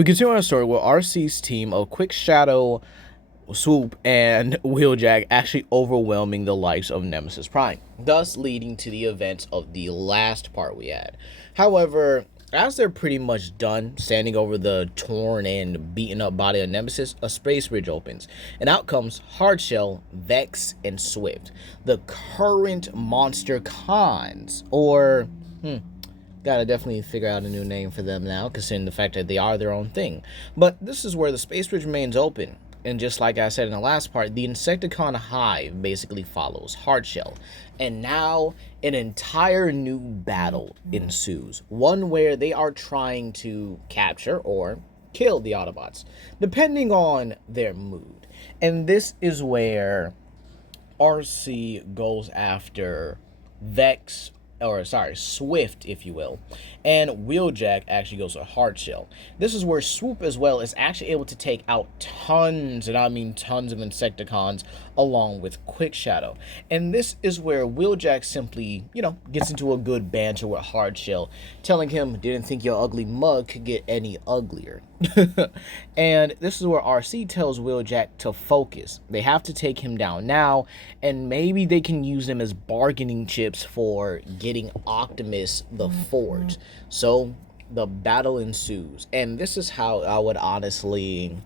We continue our story where RC's team of Quick Shadow, Swoop, and Wheeljack actually overwhelming the likes of Nemesis Prime, thus leading to the events of the last part we had. However, as they're pretty much done standing over the torn and beaten up body of Nemesis, a space bridge opens, and out comes Hardshell, Vex, and Swift, the current Monstercons, or gotta definitely figure out a new name for them now, considering the fact that they are their own thing. But this is where the space bridge remains open. And just like I said in the last part, the Insecticon hive basically follows Hardshell. And now an entire new battle ensues. One where they are trying to capture or kill the Autobots, depending on their mood. And this is where RC goes after Vex, or sorry, Swift, if you will, and Wheeljack actually goes to Hardshell. This is where Swoop as well is actually able to take out tons, and I mean tons of Insecticons along with Quick Shadow. And this is where Wheeljack simply, gets into a good banter with Hardshell, telling him, didn't think your ugly mug could get any uglier. And this is where RC tells Wheeljack to focus. They have to take him down now, and maybe they can use them as bargaining chips for getting Optimus the Forge. So the battle ensues, and this is how I would honestly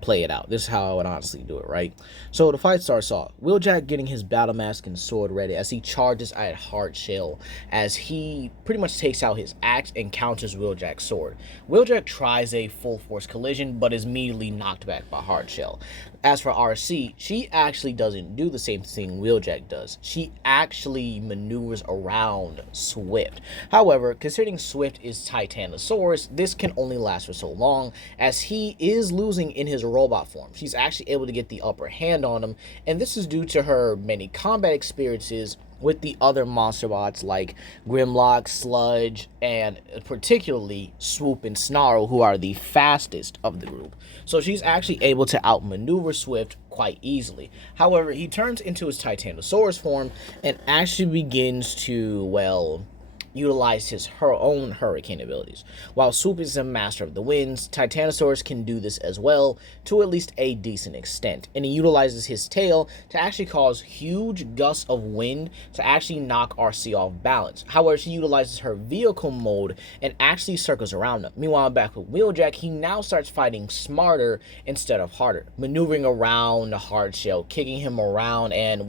play it out. This is how I would honestly do it, right? So the fight starts off. Wheeljack getting his battle mask and sword ready as he charges at Hardshell, as he pretty much takes out his axe and counters Wheeljack's sword. Wheeljack tries a full force collision, but is immediately knocked back by Hardshell. As for RC, she actually doesn't do the same thing Wheeljack does. She actually maneuvers around Swift. However, considering Swift is Titanosaurus, this can only last for so long, as he is losing in his robot form. She's actually able to get the upper hand on him, and this is due to her many combat experiences with the other Monsterbots like GRIMLOCK, Sludge, and particularly Swoop and Snarl, who are the fastest of the group. So she's actually able to outmaneuver Swift quite easily. However, he turns into his Titanosaurus form and actually begins to, utilize her own hurricane abilities. While Swoop is a master of the winds, Titanosaurus can do this as well to at least a decent extent, and he utilizes his tail to actually cause huge gusts of wind to actually knock RC off balance. However, she utilizes her vehicle mode and actually circles around them. Meanwhile, back with Wheeljack, he now starts fighting smarter instead of harder, maneuvering around Hardshell, kicking him around, and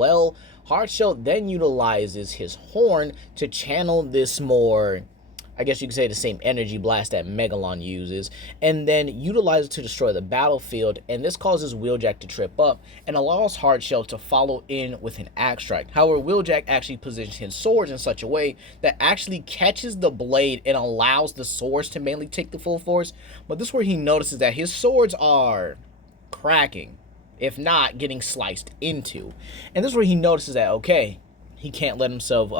Hardshell then utilizes his horn to channel this more, I guess you could say, the same energy blast that Megalon uses, and then utilizes it to destroy the battlefield, and this causes Wheeljack to trip up and allows Hardshell to follow in with an axe strike. However, Wheeljack actually positions his swords in such a way that actually catches the blade and allows the swords to mainly take the full force, but this is where he notices that his swords are cracking, if not getting sliced into. And this is where he notices that, okay, he can't let himself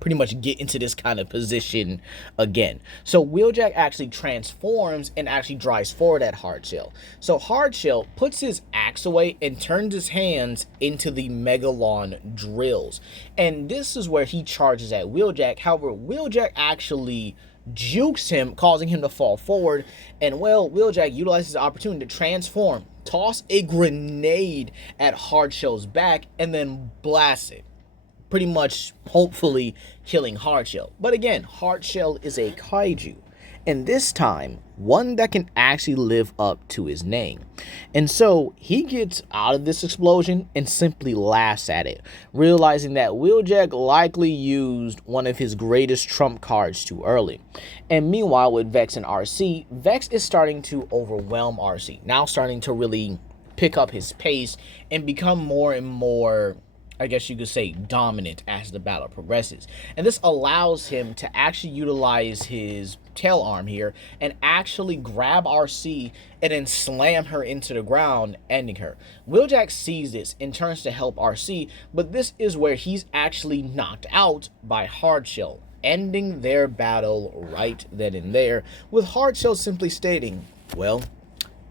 pretty much get into this kind of position again. So Wheeljack actually transforms and actually drives forward at Hardshell. So Hardshell puts his axe away and turns his hands into the Megalon drills. And this is where he charges at Wheeljack. However, Wheeljack actually jukes him, causing him to fall forward, and Wheeljack utilizes the opportunity to transform, toss a grenade at Hardshell's back, and then blast it, pretty much hopefully killing Hardshell. But again, Hardshell is a kaiju, and this time one that can actually live up to his name. And so he gets out of this explosion and simply laughs at it, realizing that Wheeljack likely used one of his greatest trump cards too early. And meanwhile, with Vex and RC, Vex is starting to overwhelm RC, now starting to really pick up his pace and become more and more, I guess you could say, dominant as the battle progresses. And this allows him to actually utilize his tail arm here and actually grab RC and then slam her into the ground, ending her. Wheeljack sees this and turns to help RC, but this is where he's actually knocked out by Hardshell, ending their battle right then and there, with Hardshell simply stating,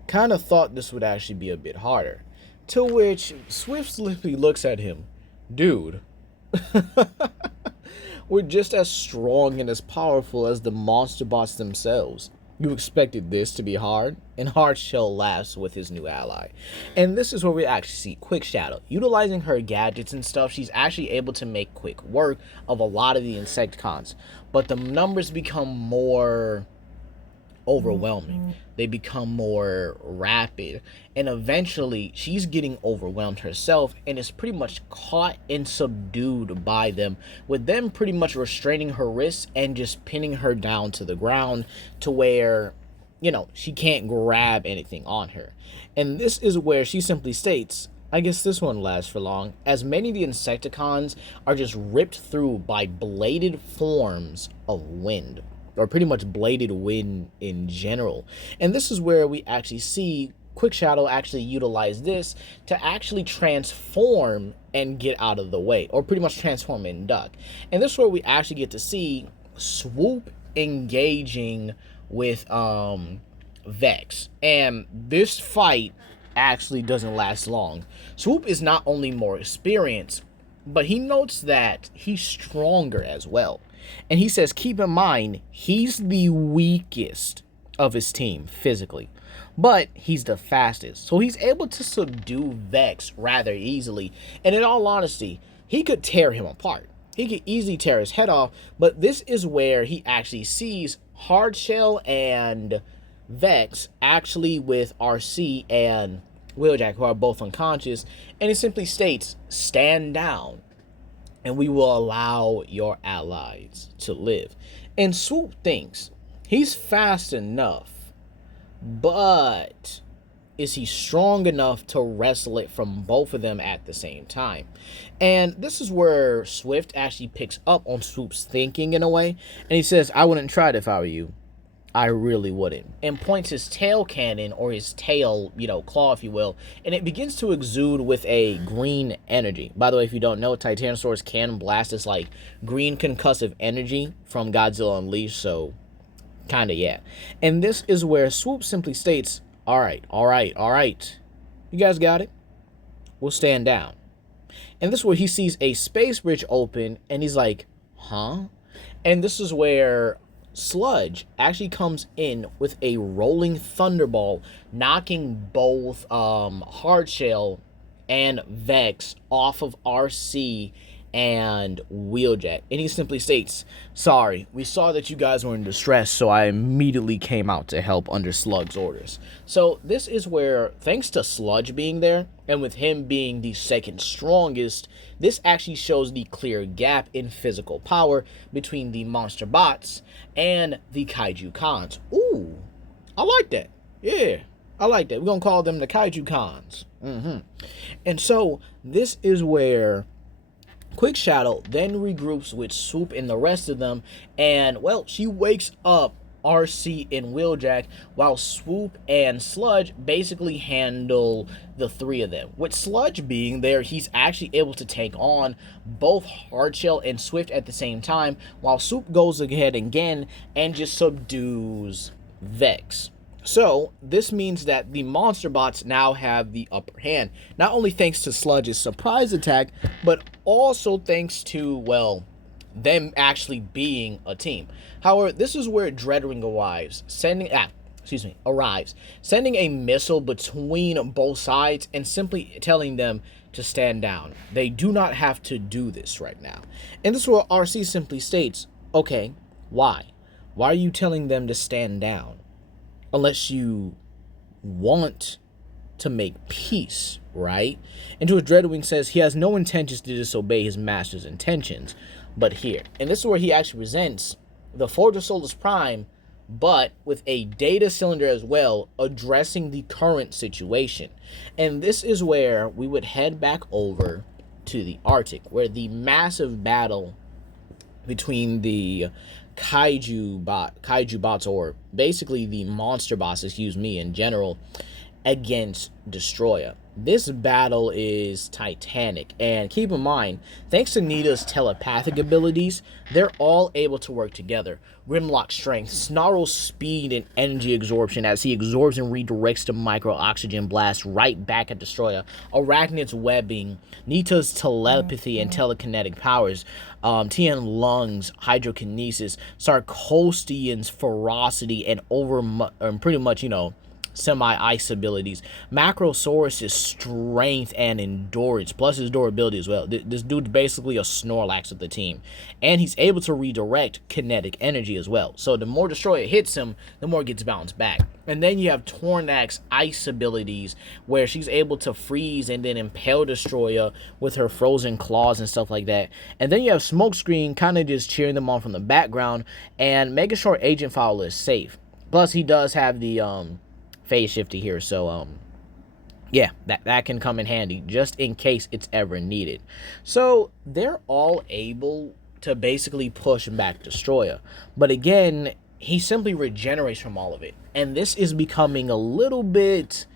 kind of thought this would actually be a bit harder. To which Swift simply looks at him, dude. were just as strong and as powerful as the Monsterbots themselves. You expected this to be hard, and Hardshell laughs with his new ally. And this is where we actually see Quick Shadow. Utilizing her gadgets and stuff, she's actually able to make quick work of a lot of the Insecticons. But the numbers become more overwhelming. They become more rapid, and eventually she's getting overwhelmed herself and is pretty much caught and subdued by them, with them pretty much restraining her wrists and just pinning her down to the ground to where, you know, she can't grab anything on her. And this is where she simply states, I guess this won't last for long, as many of the Insecticons are just ripped through by bladed forms of wind, or pretty much bladed wind in general. And this is where we actually see Quick Shadow actually utilize this to actually transform and get out of the way, or pretty much transform and duck. And this is where we actually get to see Swoop engaging with Vex. And this fight actually doesn't last long. Swoop is not only more experienced, but he notes that he's stronger as well. And he says, keep in mind, he's the weakest of his team physically, but he's the fastest. So he's able to subdue Vex rather easily. And in all honesty, he could tear him apart. He could easily tear his head off, but this is where he actually sees Hardshell and Vex actually with RC and Wheeljack, who are both unconscious, and it simply states, stand down, and we will allow your allies to live. And Swoop thinks he's fast enough, but is he strong enough to wrestle it from both of them at the same time? And this is where Swift actually picks up on Swoop's thinking in a way, and he says, I wouldn't try it if I were you. I really wouldn't. And points his tail cannon, or his tail, claw, if you will, and it begins to exude with a green energy. By the way, if you don't know, Titanosaurs can blast this like green concussive energy from Godzilla Unleashed, so kinda, yeah. And this is where Swoop simply states, all right, you guys got it? We'll stand down. And this is where he sees a space bridge open, and he's like, huh? And this is where Sludge actually comes in with a rolling thunderball, knocking both Hardshell and Vex off of RC and Wheeljack. And he simply states, sorry, we saw that you guys were in distress, so I immediately came out to help under Slug's orders. So this is where, thanks to Sludge being there, and with him being the second strongest, this actually shows the clear gap in physical power between the Monsterbots and the Kaiju-cons. Ooh, I like that. Yeah, I like that. We're going to call them the Kaiju-cons. And so this is where Quick Shadow then regroups with Swoop and the rest of them, and, well, she wakes up RC and Wheeljack, while Swoop and Sludge basically handle the three of them. With Sludge being there, he's actually able to take on both Hardshell and Swift at the same time, while Swoop goes ahead again and just subdues Vex. So this means that the Monsterbots now have the upper hand, not only thanks to Sludge's surprise attack, but also thanks to, well, them actually being a team. However, this is where Dreadwing arrives, sending a missile between both sides and simply telling them to stand down. They do not have to do this right now. And this is where RC simply states, okay, why? Why are you telling them to stand down? Unless you want to make peace, right? And to which Dreadwing says he has no intentions to disobey his master's intentions, but here. And this is where he actually presents the Forge of Solus Prime, but with a data cylinder as well, addressing the current situation. And this is where we would head back over to the Arctic, where the massive battle between the Kaiju bots, or basically the monster bots, in general, against Destroyer. This battle is titanic, and keep in mind, thanks to Nita's telepathic abilities, they're all able to work together. Grimlock's strength, Snarl's speed and energy absorption as he absorbs and redirects the micro-oxygen blast right back at Destroyer, Arachnid's webbing, Nita's telepathy and telekinetic powers, Tian Lung's hydrokinesis, Sarkostian's ferocity and pretty much, semi-ice abilities, Macrosaurus' strength and endurance, plus his durability as well. This dude's basically a Snorlax of the team, and he's able to redirect kinetic energy as well. So the more Destroyer hits him, the more it gets bounced back. And then you have Tornak's ice abilities, where she's able to freeze and then impale Destroyer with her frozen claws and stuff like that. And then you have Smokescreen kind of just cheering them on from the background and making sure Agent Fowler is safe. Plus, he does have the phase shifter here, so yeah, that can come in handy just in case it's ever needed. So they're all able to basically push back Destroyer, but again, he simply regenerates from all of it, and this is becoming a little bit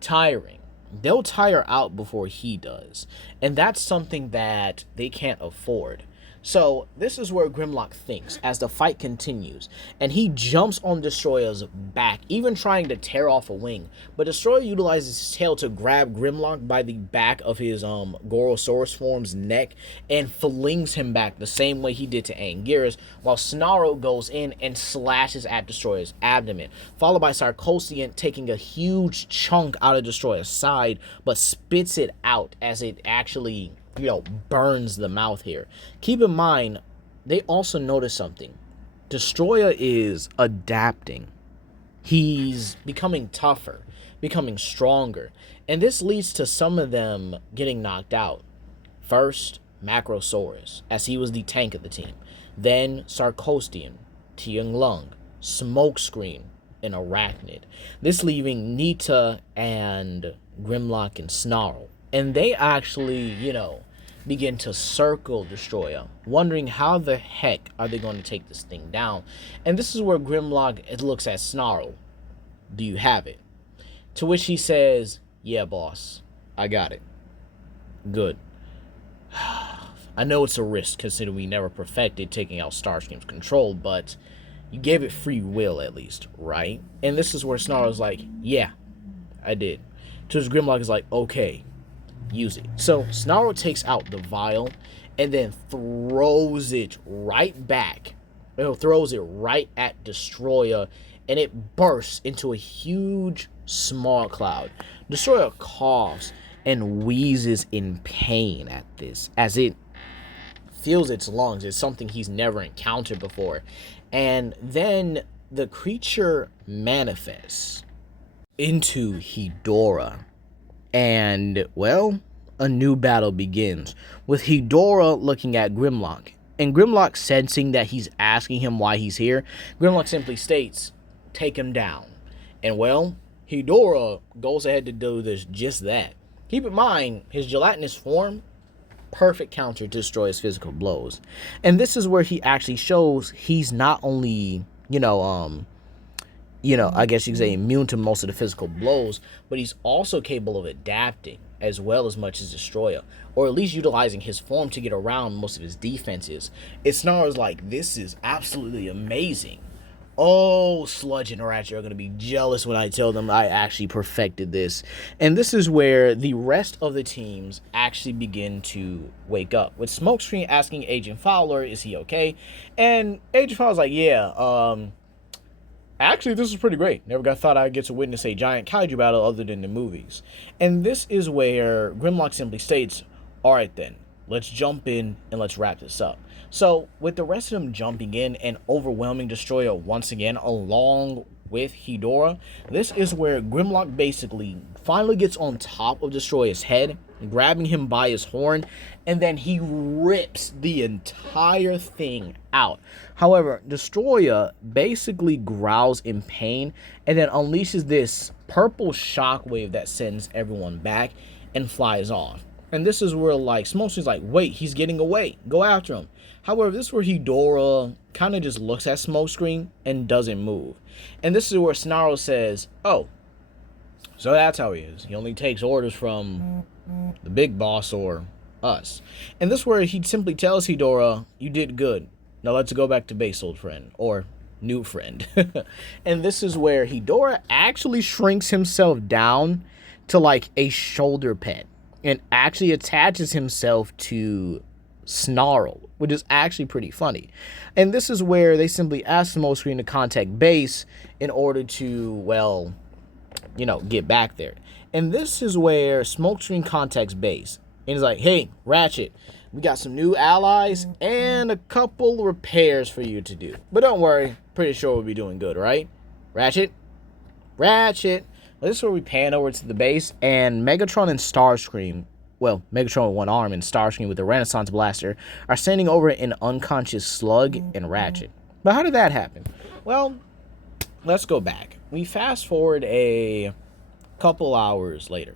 tiring. They'll tire out before he does, and that's something that they can't afford. So this is where Grimlock thinks as the fight continues, and he jumps on Destroyer's back, even trying to tear off a wing. But Destroyer utilizes his tail to grab Grimlock by the back of his Gorosaurus form's neck and flings him back the same way he did to Anguirus, while Snarl goes in and slashes at Destroyer's abdomen, followed by Sarkostian taking a huge chunk out of Destroyer's side, but spits it out as it actually burns the mouth here. Keep in mind, they also notice something. Destroyer is adapting. He's becoming tougher, becoming stronger, and this leads to some of them getting knocked out. First, Macrosaurus, as he was the tank of the team. Then Sarkostian, Tian Lung, Smokescreen, and Arachnid. This leaving Nita and Grimlock and Snarl. And they actually, begin to circle Destroyer, wondering how the heck are they going to take this thing down. And this is where Grimlock looks at Snarl. Do you have it? To which he says, yeah, boss. I got it. Good. I know it's a risk, considering we never perfected taking out Starscream's control, but you gave it free will at least, right? And this is where Snarl's like, yeah, I did. To which Grimlock is like, okay, use it. So Snarl takes out the vial and then throws it right back. Throws it right at Destroyer, and it bursts into a huge smog cloud. Destroyer coughs and wheezes in pain at this, as it fills its lungs. It's something he's never encountered before. And then the creature manifests into Hedorah. And, well, a new battle begins, with Hedorah looking at Grimlock. And Grimlock sensing that he's asking him why he's here, Grimlock simply states, take him down. And, well, Hedorah goes ahead to do just that. Keep in mind, his gelatinous form, perfect counter to destroy his physical blows. And this is where he actually shows he's not only, I guess you could say immune to most of the physical blows, but he's also capable of adapting as well as much as Destroyer, or at least utilizing his form to get around most of his defenses. It's Snarl's like, this is absolutely amazing. Oh, Sludge and Ratchet are going to be jealous when I tell them I actually perfected this. And this is where the rest of the teams actually begin to wake up, with Smokescreen asking Agent Fowler, is he okay? And Agent Fowler's like, yeah, actually, this is pretty great. Never thought I'd get to witness a giant kaiju battle other than the movies. And this is where Grimlock simply states, alright then, let's jump in and let's wrap this up. So, with the rest of them jumping in and overwhelming Destroyer once again, along with Hedorah, this is where Grimlock basically finally gets on top of Destroyer's head, grabbing him by his horn, and then he rips the entire thing out. However, Destroyer basically growls in pain and then unleashes this purple shockwave that sends everyone back and flies off. And this is where, Smokescreen's like, wait, he's getting away. Go after him. However, this is where Hedorah kind of just looks at Smokescreen and doesn't move. And this is where Snarl says, oh, So that's how he is. He only takes orders from the big boss or us. And this is where he simply tells Hedora, you did good. Now let's go back to base, old friend. Or new friend. And this is where Hedora actually shrinks himself down to like a shoulder pad. And actually attaches himself to Snarl, which is actually pretty funny. And this is where they simply ask Smokescreen to contact base in order to, well, get back there. And this is where Smokescreen contacts base. And he's like, hey, Ratchet, we got some new allies and a couple repairs for you to do. But don't worry, pretty sure we'll be doing good, right? Ratchet? Ratchet. Well, this is where we pan over to the base, and Megatron and Starscream, well, Megatron with one arm and Starscream with the Renaissance Blaster, are standing over an unconscious Slug and Ratchet. But how did that happen? Well, let's go back. We fast forward a couple hours later,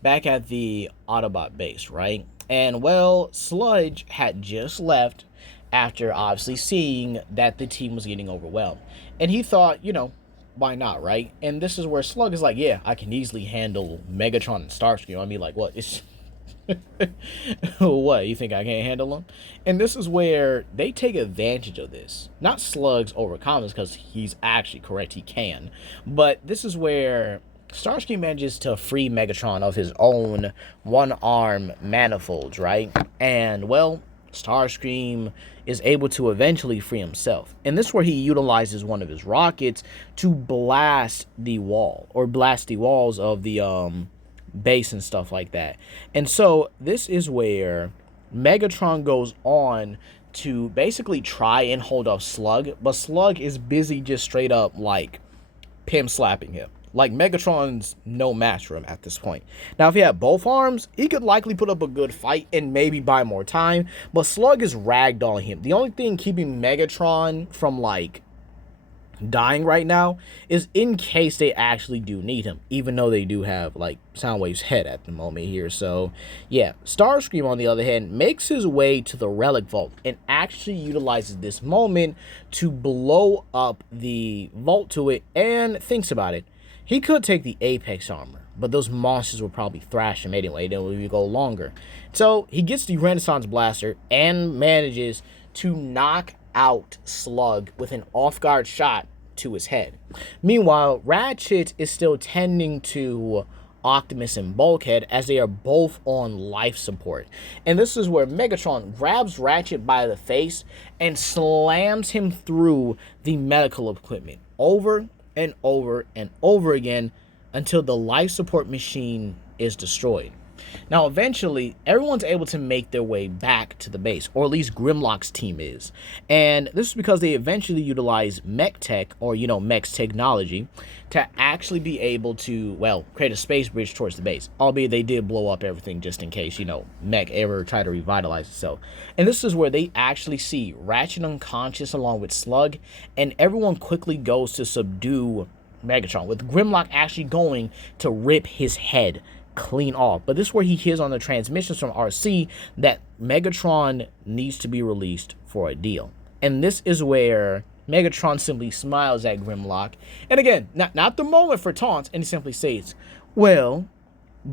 back at the Autobot base, right? And, well, Sludge had just left after obviously seeing that the team was getting overwhelmed. And he thought, why not, right? And this is where Slug is like, yeah, I can easily handle Megatron and Starscream. I mean, like, what? It's what, you think I can't handle them? And this is where they take advantage of this. Not Slug's overconfidence, because he's actually correct, he can. But this is where Starscream manages to free Megatron of his own one-arm manifolds, right? And, well, Starscream is able to eventually free himself. And this is where he utilizes one of his rockets to blast the wall, or blast the walls of the base and stuff like that. And so this is where Megatron goes on to basically try and hold off Slug, but Slug is busy just straight up like pimp slapping him. Like, Megatron's no match for him at this point. Now, if he had both arms, he could likely put up a good fight and maybe buy more time, but Slug is ragdolling him. The only thing keeping Megatron from, like, dying right now is in case they actually do need him, even though they do have, like, Soundwave's head at the moment here. So, yeah. Starscream, on the other hand, makes his way to the Relic Vault and actually utilizes this moment to blow up the vault to it and thinks about it. He could take the Apex armor, but those monsters will probably thrash him anyway, then we go longer. So he gets the Renaissance Blaster and manages to knock out Slug with an off-guard shot to his head. Meanwhile, Ratchet is still tending to Optimus and Bulkhead as they are both on life support. And this is where Megatron grabs Ratchet by the face and slams him through the medical equipment over and over and over again until the life support machine is destroyed. Now, eventually, everyone's able to make their way back to the base, or at least Grimlock's team is. And this is because they eventually utilize mech tech, or, mech's technology, to actually be able to, well, create a space bridge towards the base. Albeit they did blow up everything just in case, mech ever try to revitalize itself. And this is where they actually see Ratchet unconscious along with Slug, and everyone quickly goes to subdue Megatron, with Grimlock actually going to rip his head clean off. But this is where he hears on the transmissions from RC that Megatron needs to be released for a deal. And this is where Megatron simply smiles at Grimlock. And again, not the moment for taunts, and he simply says, well,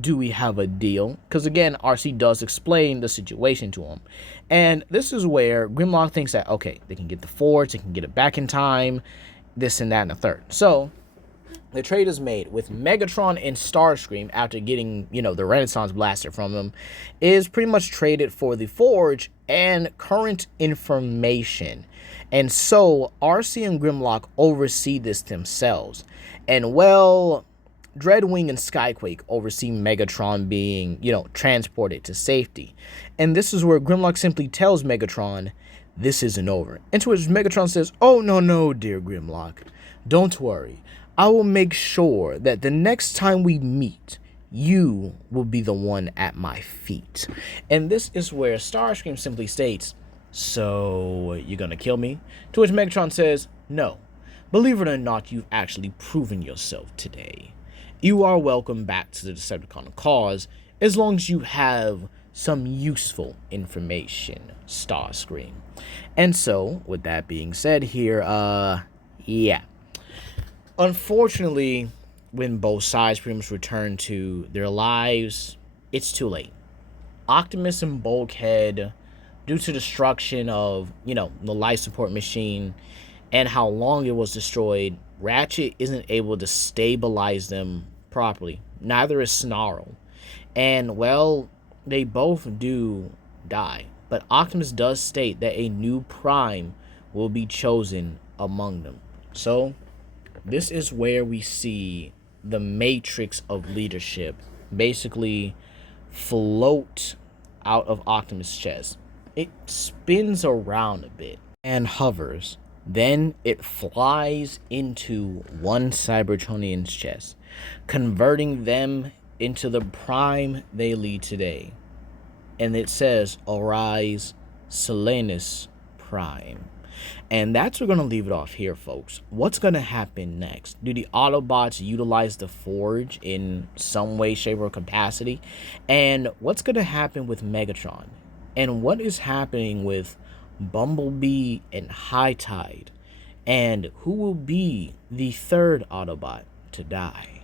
do we have a deal? Because again, RC does explain the situation to him. And this is where Grimlock thinks that, okay, they can get the Forge, they can get it back in time, this and that and the third. So the trade is made with Megatron and Starscream, after getting, the Renaissance Blaster from him, is pretty much traded for the Forge and current information. And so RC and Grimlock oversee this themselves. And, well, Dreadwing and Skyquake oversee Megatron being, transported to safety. And this is where Grimlock simply tells Megatron, this isn't over. And to which Megatron says, oh, no, dear Grimlock, don't worry. I will make sure that the next time we meet, you will be the one at my feet. And this is where Starscream simply states, so you're gonna kill me? To which Megatron says, no. Believe it or not, you've actually proven yourself today. You are welcome back to the Decepticon cause, as long as you have some useful information, Starscream. And so, with that being said here, yeah. Unfortunately, when both sides pretty much return to their lives, it's too late. Optimus and Bulkhead, due to destruction of, the life support machine and how long it was destroyed, Ratchet isn't able to stabilize them properly. Neither is Snarl. And, well, they both do die. But Optimus does state that a new Prime will be chosen among them. So, this is where we see the matrix of leadership basically float out of Optimus' chest. It spins around a bit and hovers. Then it flies into one Cybertronian's chest, converting them into the Prime they lead today. And it says, "Arise, Selenus Prime." And that's where we're going to leave it off here, folks. What's going to happen next? Do the Autobots utilize the Forge in some way, shape, or capacity? And what's going to happen with Megatron? And what is happening with Bumblebee and High Tide? And who will be the third Autobot to die?